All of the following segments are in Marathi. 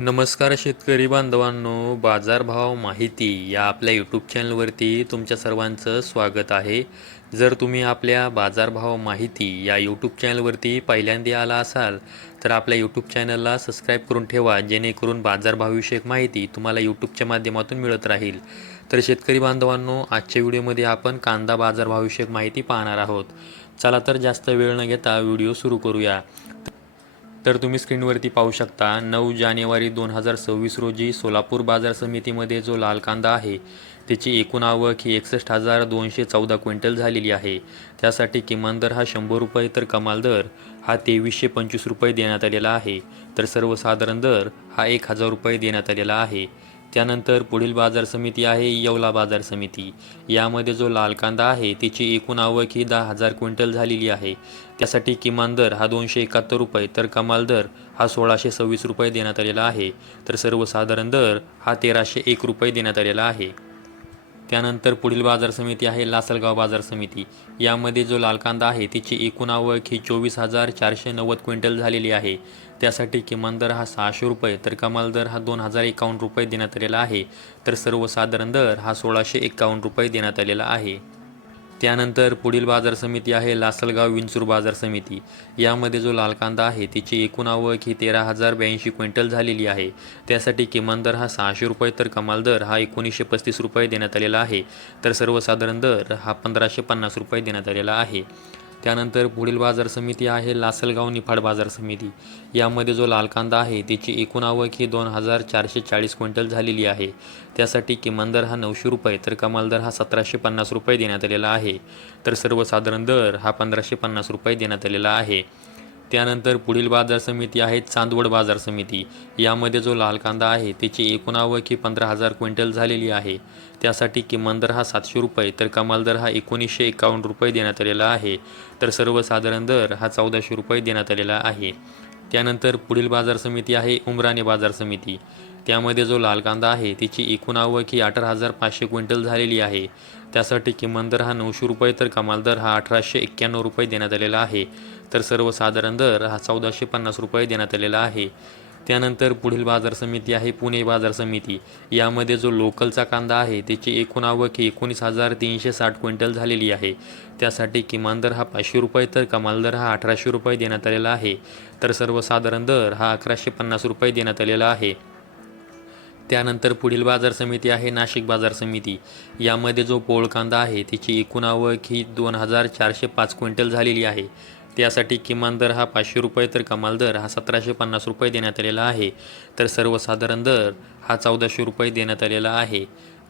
नमस्कार शेतकरी बांधवांनो बाजारभाव माहिती या आपल्या यूट्यूब चॅनलवरती तुमच्या सर्वांचं स्वागत आहे. जर तुम्ही आपल्या बाजारभाव माहिती या यूट्यूब चॅनलवरती पहिल्यांदा आला असाल तर आपल्या यूट्यूब चॅनलला सबस्क्राईब करून ठेवा जेणेकरून बाजारभावविषयक माहिती तुम्हाला यूट्यूबच्या माध्यमातून मिळत राहील. तर शेतकरी बांधवांनो आजच्या व्हिडिओमध्ये आपण कांदा बाजारभावविषयक माहिती पाहणार आहोत. चला तर जास्त वेळ न घेता व्हिडिओ सुरू करूया. तर तुम्ही स्क्रीनवरती पाहू शकता नऊ जानेवारी दोन हजार सव्वीस रोजी सोलापूर बाजार समितीमध्ये जो लाल कांदा आहे त्याची एकूण आवक ही एकसष्ट हजार दोनशे चौदा क्विंटल झालेली आहे. त्यासाठी किमान दर हा शंभर रुपये तर कमाल दर हा तेवीसशे पंचवीस रुपये देण्यात आलेला आहे. तर सर्वसाधारण दर हा एक हजार रुपये देण्यात आलेला आहे. त्यानंतर पुढील बाजार समिती आहे येवला बाजार समिती. यामध्ये जो लाल कांदा आहे त्याची एकूण आवक ही दहा हजार क्विंटल झालेली आहे. त्यासाठी किमान दर हा दोनशे एकाहत्तर रुपये तर कमाल दर हा सोळाशे सव्वीस रुपये देण्यात आलेला आहे. तर सर्वसाधारण दर हा तेराशे एक रुपये देण्यात आलेला आहे. त्यानंतर पुढील बाजार समिती आहे लासलगाव बाजार समिती. यामध्ये जो लाल कांदा आहे त्याची एकूण आवक ही चोवीस हजार चारशे नव्वद क्विंटल झालेली आहे. त्यासाठी किमान दर हा सहाशे रुपये तर कमाल दर हा दोन हजार एकावन्न रुपये देण्यात आलेला आहे. तर सर्वसाधारण दर हा सोळाशे एकावन्न रुपये देण्यात आलेला आहे. त्यानंतर पुढील बाजार समिती आहे लासलगाव विंचूर बाजार समिती. यामध्ये जो लाल कांदा आहे तिची एकूण आवक ही तेरा हजार ब्याऐंशी क्विंटल झालेली आहे. त्यासाठी किमान दर हा सहाशे रुपये तर कमाल दर हा एकोणीसशे पस्तीस रुपये देण्यात आलेला आहे. तर सर्वसाधारण दर हा पंधराशे पन्नास रुपये देण्यात आलेला आहे. त्यानंतर पुढील बाजार समिती आहे लासलगाव निफाड बाजार समिती. यामध्ये जो लाल कांदा आहे त्याची एकूण आवक ही दोन हजार चारशे चाळीस क्विंटल झालेली आहे. त्यासाठी किमान दर हा नऊशे रुपये तर कमाल दर हा सतराशे पन्नास रुपये देण्यात आलेला आहे. तर सर्वसाधारण दर हा पंधराशे पन्नास रुपये देण्यात आलेला आहे. त्यानंतर पुढील बाजार समिती आहे चांदवड बाजार समिती. यामध्ये जो लाल कांदा आहे त्याची एकूण आवक ही पंधरा हजार क्विंटल झालेली आहे. त्यासाठी किमान दर हा सातशे रुपये तर कमाल दर हा एकोणीसशे एकावन्न रुपये देण्यात आलेला आहे. तर सर्वसाधारण दर हा चौदाशे रुपये देण्यात आलेला आहे. त्यानंतर पुढील बाजार समिती आहे उमराणे बाजार समिती. त्यामध्ये जो लाल कांदा आहे तिची एकूण आवक ही अठरा हजार पाचशे क्विंटल झालेली आहे. त्यासाठी किमान दर हा नऊशे रुपये तर कमाल दर हा अठराशे एक्क्याण्णव रुपये देण्यात आलेला आहे. तर सर्वसाधारण दर हा चौदाशे पन्नास रुपये देण्यात आलेला आहे. त्यानंतर पुढील बाजार समिती आहे पुणे बाजार समिती. यामध्ये जो लोकलचा कांदा आहे त्याची एकूण आवक ही एकोणीस हजार तीनशे साठ क्विंटल झालेली आहे. त्यासाठी किमान दर हा पाचशे रुपये तर कमाल दर हा अठराशे रुपये देण्यात आलेला आहे. तर सर्वसाधारण दर हा अकराशे पन्नास रुपये देण्यात आलेला आहे. त्यानंतर पुढील बाजार समिती आहे नाशिक बाजार समिती. यामध्ये जो पोळ कांदा आहे तिची एकूण आवक ही दोन हजार चारशे पाच क्विंटल झालेली आहे. त्यासाठी किमान दर हा पाचशे रुपये तर कमाल दर हा सतराशे पन्नास रुपये देण्यात आलेला आहे. तर सर्वसाधारण दर हा चौदाशे रुपये देण्यात आलेला आहे.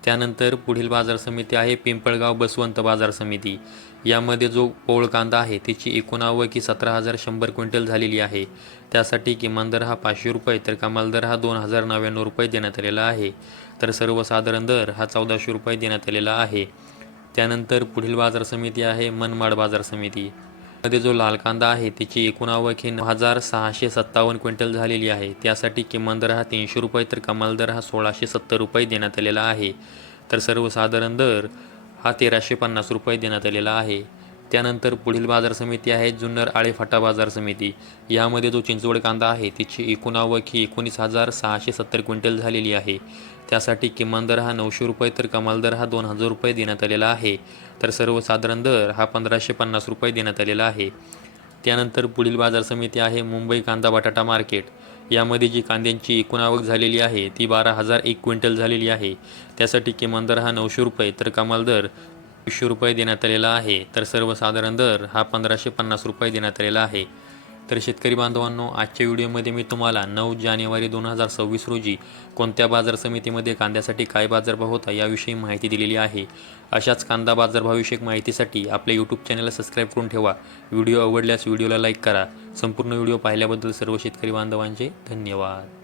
त्यानंतर पुढील बाजार समिती आहे पिंपळगाव बसवंत बाजार समिती. यामध्ये जो पोळ कांदा आहे त्याची एकूण आवक सतरा हजार शंभर क्विंटल झालेली आहे. त्यासाठी किमान दर हा पाचशे रुपये तर कमाल दर हा दोन हजार नव्याण्णव रुपये देण्यात आलेला आहे. तर सर्वसाधारण दर हा चौदाशे रुपये देण्यात आलेला आहे. त्यानंतर पुढील बाजार समिती आहे मनमाड बाजार समिती. मध्ये जो लाल कांदा आहे त्याची एकूण आवक ही नऊ हजार सहाशे सत्तावन्न क्विंटल झालेली आहे. त्यासाठी किमान दर हा तीनशे रुपये तर कमाल दर हा सोळाशे सत्तर रुपये देण्यात आलेला आहे. तर सर्वसाधारण दर हा तेराशे पन्नास रुपये देण्यात आलेला आहे. त्यानंतर पुढील बाजार समिती आहे जुन्नर आळेफाटा बाजार समिती. यामध्ये जो चिंचवड कांदा आहे तिची एकूण आवक ही एकोणीस हजार सहाशे सत्तर क्विंटल झालेली आहे. त्यासाठी किमान दर हा नऊशे रुपये तर कमाल दर हा दोन हजार रुपये देण्यात आलेला आहे. तर सर्वसाधारण दर हा पंधराशे पन्नास रुपये देण्यात आलेला आहे. त्यानंतर पुढील बाजार समिती आहे मुंबई कांदा बटाटा मार्केट. यामध्ये जी कांद्यांची एकूण आवक झालेली आहे ती बारा हजार एक क्विंटल झालेली आहे. त्यासाठी किमान दर हा नऊशे रुपये तर कमाल दर वीसशे रुपये देण्यात आलेला आहे. तर सर्वसाधारण दर हा पंधराशे पन्नास रुपये देण्यात आलेला आहे. तर शेतकरी बांधवांनो आजच्या व्हिडिओमध्ये मी तुम्हाला नऊ जानेवारी दोन हजार सव्वीस रोजी कोणत्या बाजार समितीमध्ये कांद्यासाठी काय बाजारभाव होता याविषयी माहिती दिलेली आहे. अशाच कांदा बाजारभावविषयक माहितीसाठी आपल्या यूट्यूब चॅनलला सबस्क्राईब करून ठेवा. व्हिडिओ आवडल्यास व्हिडिओला लाईक करा. संपूर्ण व्हिडिओ पाहिल्याबद्दल सर्व शेतकरी बांधवांचे धन्यवाद.